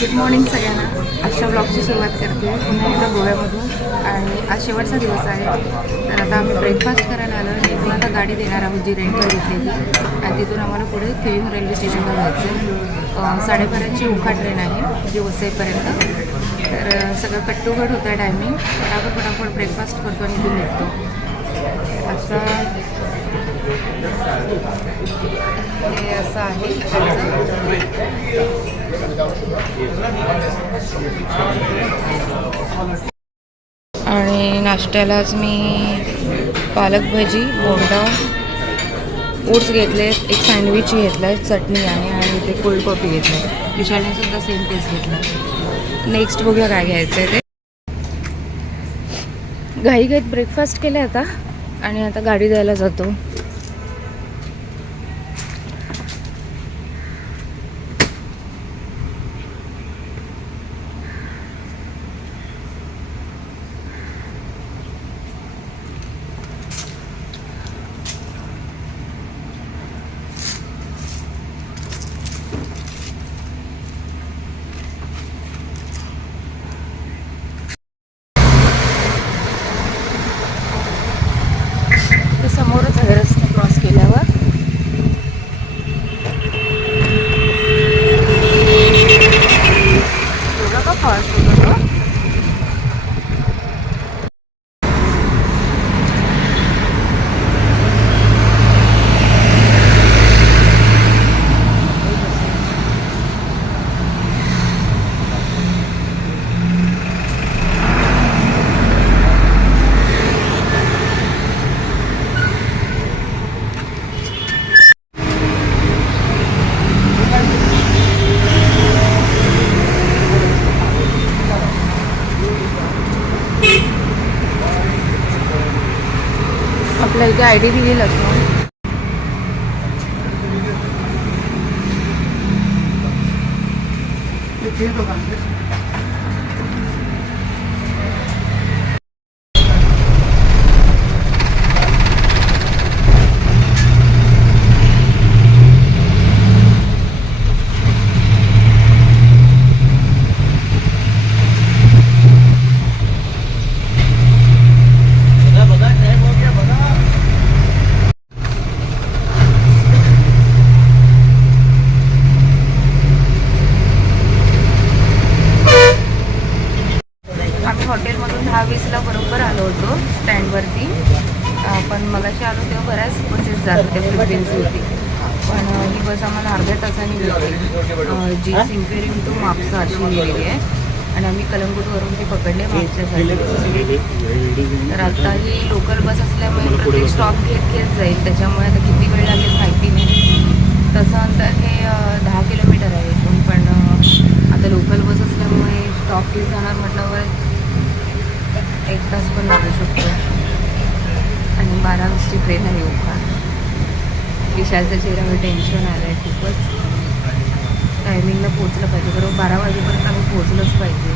Good morning सगळ्यांना. आजच्या ब्लॉगची सुरुवात करते. पुन्हा एकदा गोव्यामधून आणि आज शेवटचा दिवस आहे. तर आता आम्ही ब्रेकफास्ट करायला आलो आणि आता गाडी देणार आहोत जी रेंटवर घेतलेली आणि तिथून आम्हाला पुढे थिविम रेल्वे स्टेशनला जायचं आहे साडेबाराची उखा ट्रेन आहे. जी वसईपर्यंत. तर सगळं कट्टूगड होतं टायमिंग फटाफट फटाफट ब्रेकफास्ट करतो आणि इथून निघतो. आजचा हे असं आहे. आणि नाश्त्यालाच मी पालक भजी बोंडा ओट्स घेतले एक सँडविच घेतलं आहे चटणी आहे आणि इथे कोल्ड कॉफी घेतलं आहे. विशालने सुद्धा सेम टेस्ट घेतला नेक्स्ट बघूया काय घ्यायचं आहे ते. घाई घाईत ब्रेकफास्ट केला आता. आणि आता गाडी द्यायला जातो ते समोरच आहे रस्ता क्रॉस केल्यावर एवढा का फास्ट होता तो? आपल्या इथे आय डी दिली लग्न आम्ही वीसला बरोबर आलो होतो स्टँडवरती. पण मगाशी आलो तेव्हा बऱ्याच बसेस जात होत्या फ्रिक्वेन्सी होती. पण ही बस आम्हाला अर्ध्या तासाने मिळते. अं, जी सिम्पेरियम टू मापसा अशी लिहिलेली आहे. आणि आम्ही कलंगूटवरून ती पकडले मागच्यासाठी तर आता ही लोकल बस असल्यामुळे प्रत्येक स्टॉप घेत घेत जाईल. त्याच्यामुळे आता किती वेळ लागेल माहिती नाही. तसं अंतर हे दहा किलोमीटर आहे इथून. पण आता लोकल बस असल्यामुळे स्टॉप घेत जाणार म्हटल्यावर एक तास पण लागू शकतो. आणि बारा वाजची ट्रेन आहे ओका विशालच्या चेहऱ्यावर टेन्शन आलं आहे खूपच टायमिंगला पोचलं पाहिजे. बरोबर बारा वाजेपर्यंत आम्ही पोचलंच पाहिजे.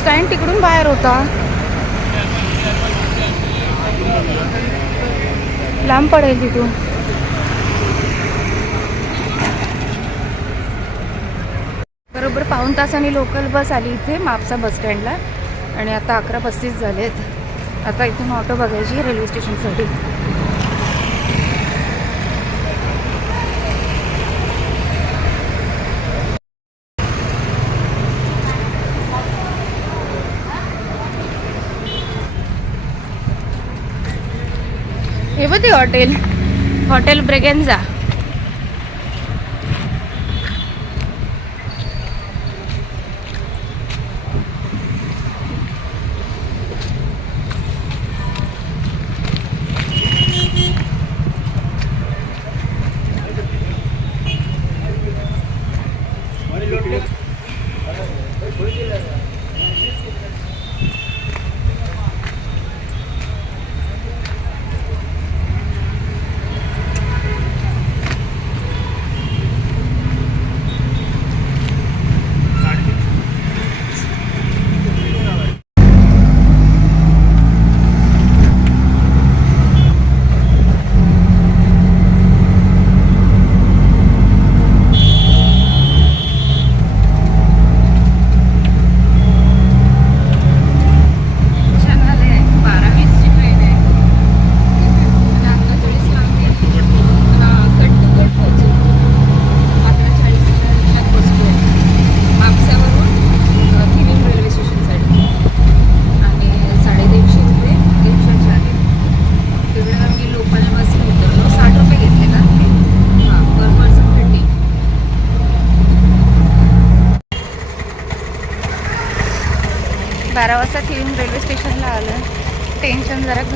स्टँड तिकडून बाहेर होता. लांब पडेल तिथून. बरोबर पाऊण तासाने लोकल बस आली इथे मापसा बस स्टँडला आणि आता अकरा पस्तीस झाले आहेत आता इथून ऑटो बघायची रेल्वे स्टेशनसाठी हे बघ ते हॉटेल. हॉटेल ब्रेगेन्झा.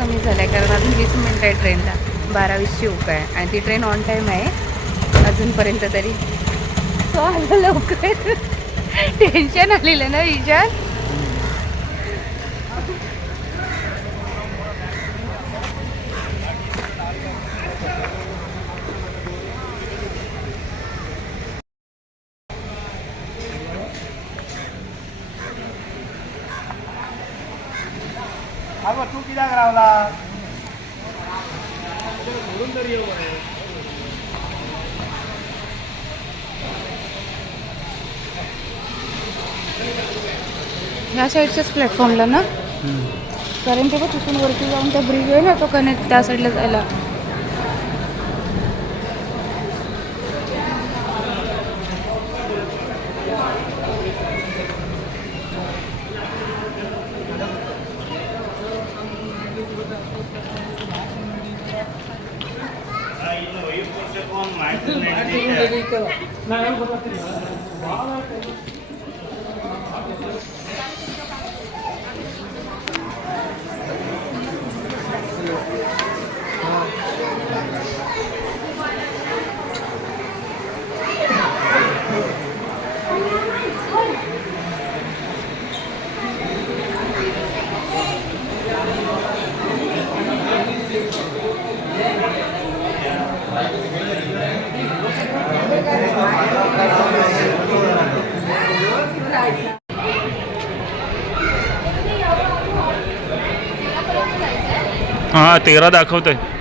कमी झालं आहे कारण अजून वीस मिनिटं आहे ट्रेनला. बारावीसची वीसची आहे. आणि ती ट्रेन ऑन टाईम आहे. अजूनपर्यंत तरी. सो आलं लवकर. टेन्शन आलेलं ना विचार अगं तू कित्याक रावला ह्या साईडच्याच प्लॅटफॉर्मला ना? कारण ते बघ तिथून वरती जाऊन त्या ब्रिज आहे ना तो कनेक्ट त्या साईडला जायला. हां तेरा दाखवतंय. आहे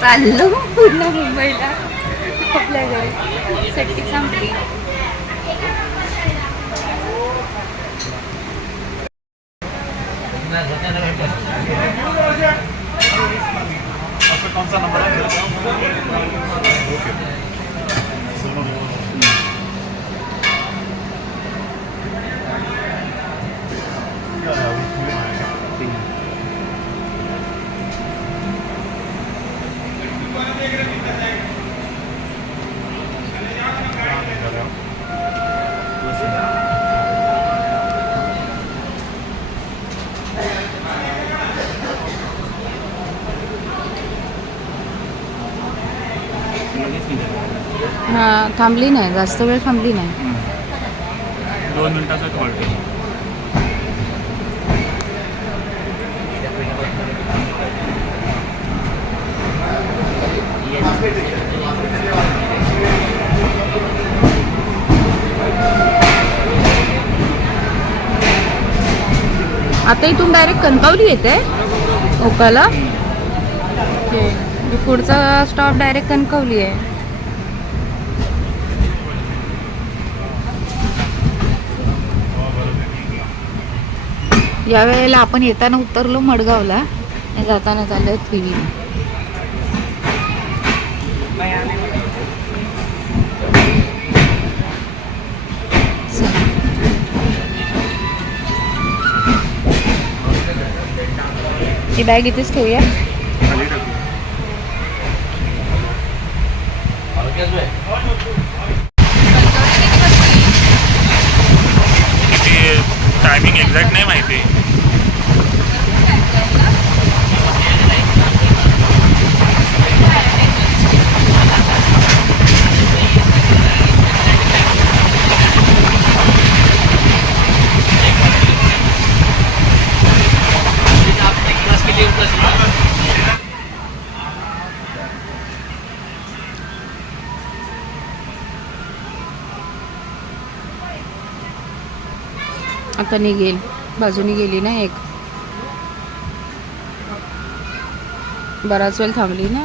चाललो पुन्हा मुंबईला. आपल्या घरी. सुट्टी संपली. कौन सा नंबर है हां थांबली नाही जास्त वेळ थांबली नाही. दोन मिनिटाचा कॉल आता इथून डायरेक्ट कणकावली येते ओकाला. ओके. पुढचा स्टॉप डायरेक्ट कणकवली आहे. यावेळेला आपण येताना उतरलो मडगावला. आणि जाताना चाललं थ्री. ही बॅग इथेच ठेवूया. टायमिंग एक्झॅक्ट नाही माहिती. आता निघेल. बाजूनी गेली ना एक. बराच वेळ थांबली ना?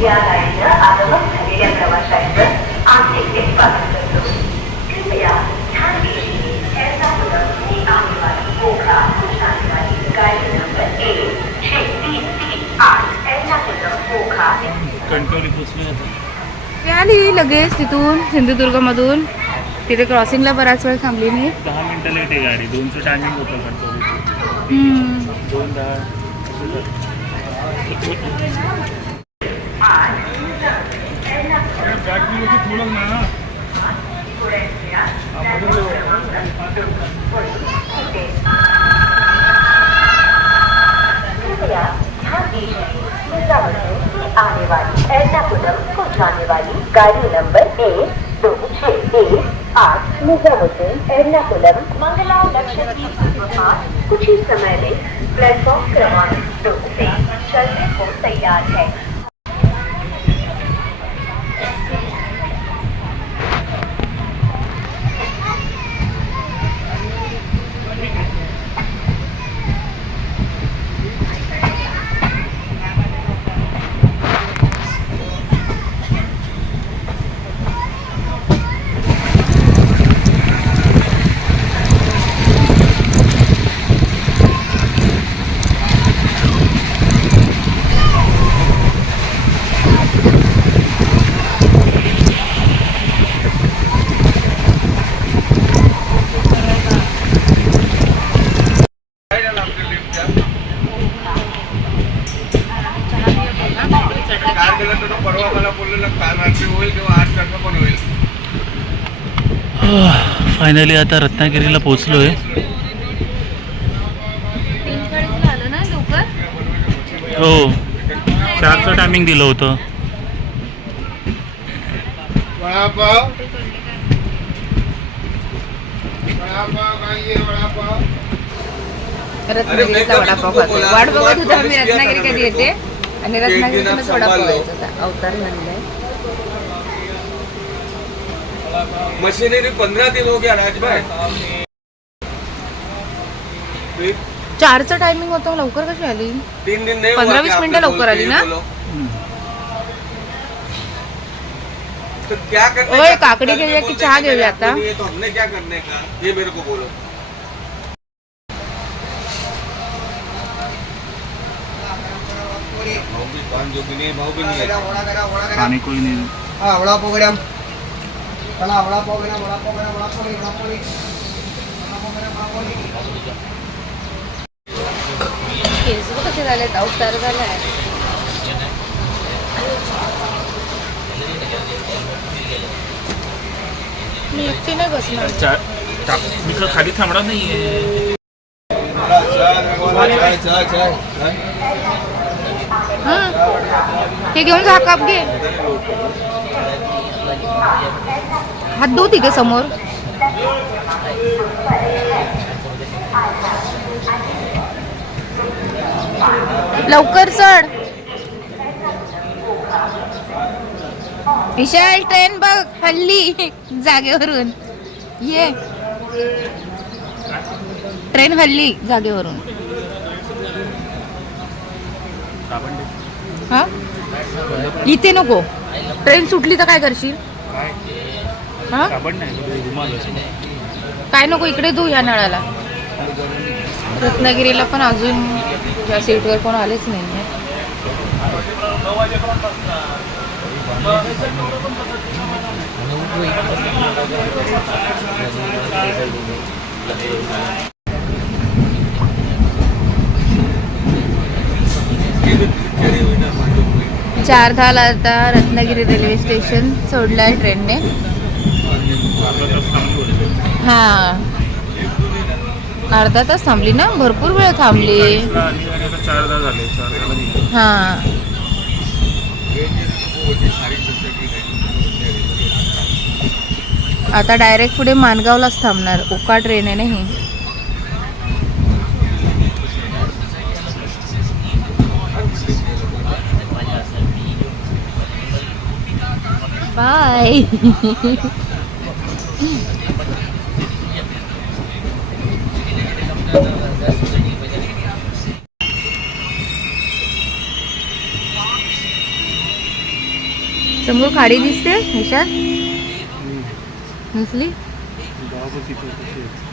या गाडीनं आगमन झालेल्या प्रवाशांचं आमचे इथे स्वागत करतो कृपया ध्यान दीजिए एर्नाकुलम से आने वाली ओखा जाने वाली गाड़ी नंबर एक छः तीन तीन आठ एर्नाकुलम ओखा कणकवली पोचली आता ती आली लगेच तिथून सिंधुदुर्गमधून तिथे क्रॉसिंगला बराच वेळ थांबली मी. दहा मिनटं लेट आहे गाडी. दोनचं टायमिंग होतं. दोन दहा. असं आने वाली एर्नाकुलम को जाने वाली गाड़ी नंबर एक दो छः एक आठ मिर्जापुर एर्नाकुलम मंगला लक्षद्वीप सुपरफास्ट कुछ ही समय में प्लेटफॉर्म क्रमांक दो से चलने को तैयार है काय केलं तर तो परवा मला बोललेलं काल रात्री होईल किंवा आज कसं पण होईल फायनली आता रत्नागिरीला पोचलो आहे आलं ना लवकर? हो. चारचं टायमिंग दिलं होतं. वडापाव. वडापाव काय आहे वडापाव रत्नागिरीचा वडापाव वाट बघत होतो आम्ही रत्नागिरी कधी येते आणि रत्नागिरीतूनच वडापाव यायचा होता. अवतार झालेला आहे मशीनरी पंद्रह दिन हो गया राजभाई फिर चारचं टायमिंग होतं लवकर कशी आली? तीन दिन नहीं बीस आपने मिनटं लवकर आली ना? तो क्या करने ओए? काकड़ी घेऊया की चहा घेऊया आता? नहीं तो हमने क्या करने का? ये मेरे को बोलो. भाऊ भी पान जो भी नहीं है, भाऊ भी नहीं है। नाही हा। वडापाव गरम चला वडापाव घेना वडापाव घेना वडापाव नाही वडापाव नाही वडापाव घेना वडापाव नाही केस कसे झाले अवतार झालाय. मी एकटी नाही बसणार. मी खाली थांबणार नाहीये. चाय चाय चाय हे घेऊन जा कप घे. हात धुव का समोर. लवकर चढ. विशाल ट्रेन बघ हल्ली जागेवरून. ये. ट्रेन हल्ली जागेवरून. हा? इथे नको. ट्रेन सुटली तर काय करशील? हा? नाही रुमाल काय नको इकडे धू या नळाला. रत्नागिरीला पण अजून या सीटवर कोण आलेच नाही चार दहाला आता रत्नागिरी रेल्वे स्टेशन सोडलं आहे ट्रेनने अर्धा तास थांबलो होतो. हा. अर्धा तास थांबली ना? भरपूर वेळ थांबली. हा. आता डायरेक्ट पुढे मानगावलाच थांबणार. ओका ट्रेन आहे ना ही बाय. समोर खाडी दिसते ह्याच्यात दिसली गावापाशी तिथे कशी आहे?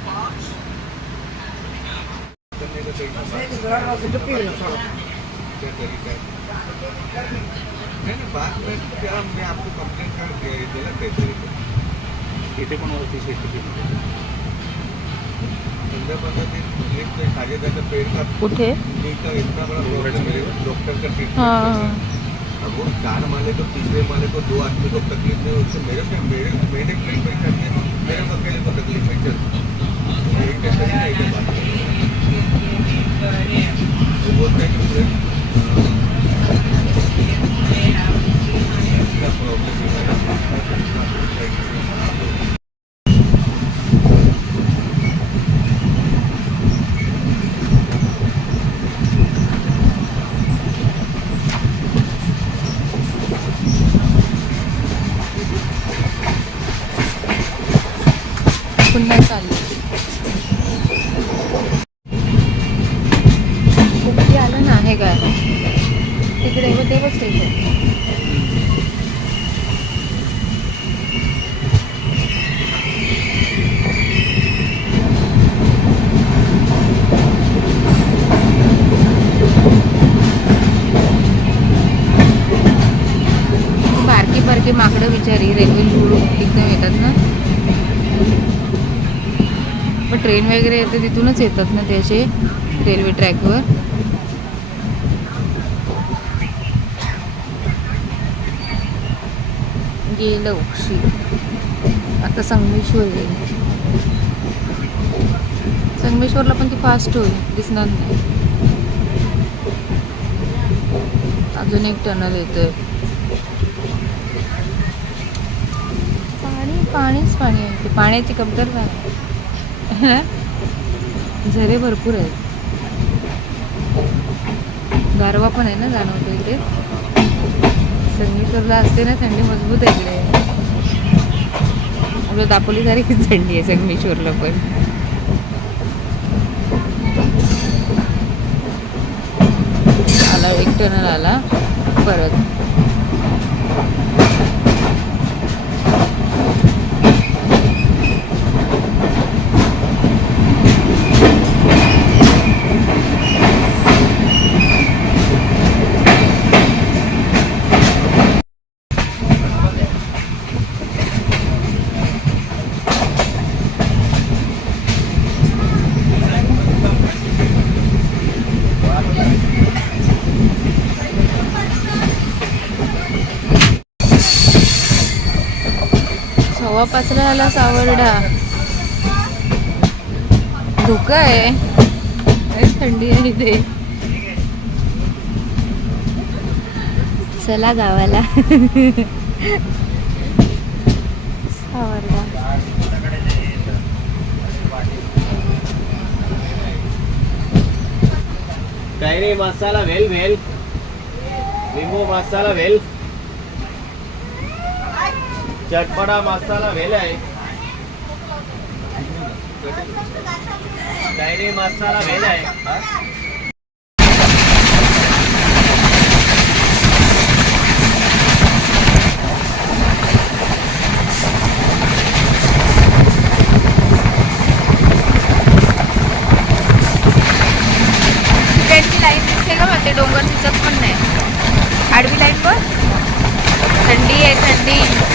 बाद में क्या मैं आपको कंप्लेंट कर दिया इथे पण वरती शेती केली. कुठे? है चार माले को तीसरे माले को दो आदमी को तकलीफ नहीं उससे मेरे पे ट्रेन वगैरे येते तिथूनच येतात ना ते असे रेल्वे ट्रॅकवर. गेलं उक्षी आता संगमेश्वर येईल संगमेश्वरला पण ती फास्ट होईल दिसणार नाही. अजून एक टनल येतोय. पाणी पाणीच पाणी आहे. ते पाण्याची कमतरता नाही झरे भरपूर आहेत. गारवा पण आहे ना जाणवतो इथे? संगीतला असते ना थंडी मजबूत आहे इकडे. आपलं दापोली सारखीच थंडी आहे संगमेश्वरला पण. आला एक टनल आला. परत सव्वा पाचला आला धोका आहे. थंडी आहे इथे. चला गावाला. सावरडा काही नाही मसाला वेल वेल. लिंबू मसाला वेल. चटपटा मसाला वेल आहे. कैरी मसाला वेल आहे. दिसते का? मग ते डोंगर दिसत पण नाही. आडवी लाईन पण थंडी आहे थंडी.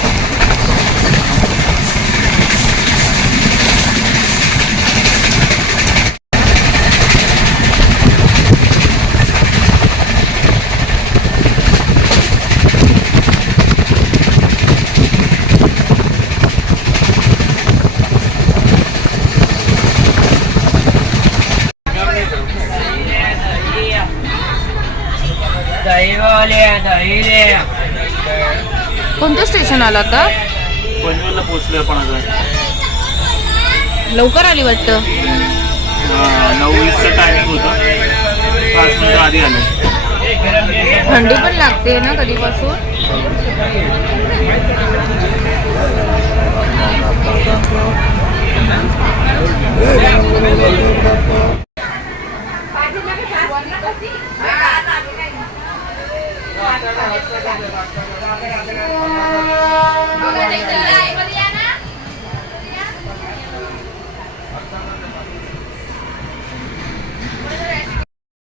कोणतं स्टेशन आलं आता? पनवेलला पोचलोय आपण आता. लवकर आली वाटतं? हा, नऊ वीसचं टायमिंग होतं. पाच मिनिटं आधी आले. थंडी पण लागते ना कधीपासून?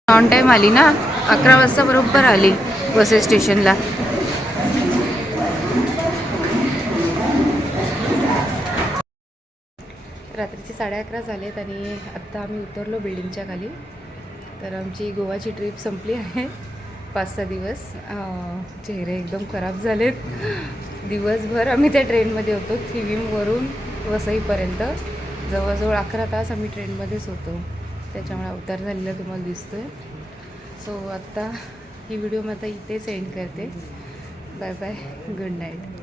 ऑन टाईम आली ना? अकरा वाजता बरोबर आली बस स्टेशनला. रात्रीचे साडे अकरा झालेत आणि आत्ता आम्ही उतरलो बिल्डिंगच्या खाली. तर आमची गोवाची ट्रिप संपली आहे. पाच सहा दिवस चेहरे एकदम खराब झालेत. दिवसभर आम्ही त्या ट्रेनमध्ये होतो. थिवीमवरून वसईपर्यंत. जवळजवळ अकरा तास आम्ही ट्रेनमध्येच होतो. त्याच्यामुळे अवतार झालेला तुम्हाला दिसतो आहे सो आत्ता ही व्हिडिओ मी आता इथेच एंड करते. Bye bye good night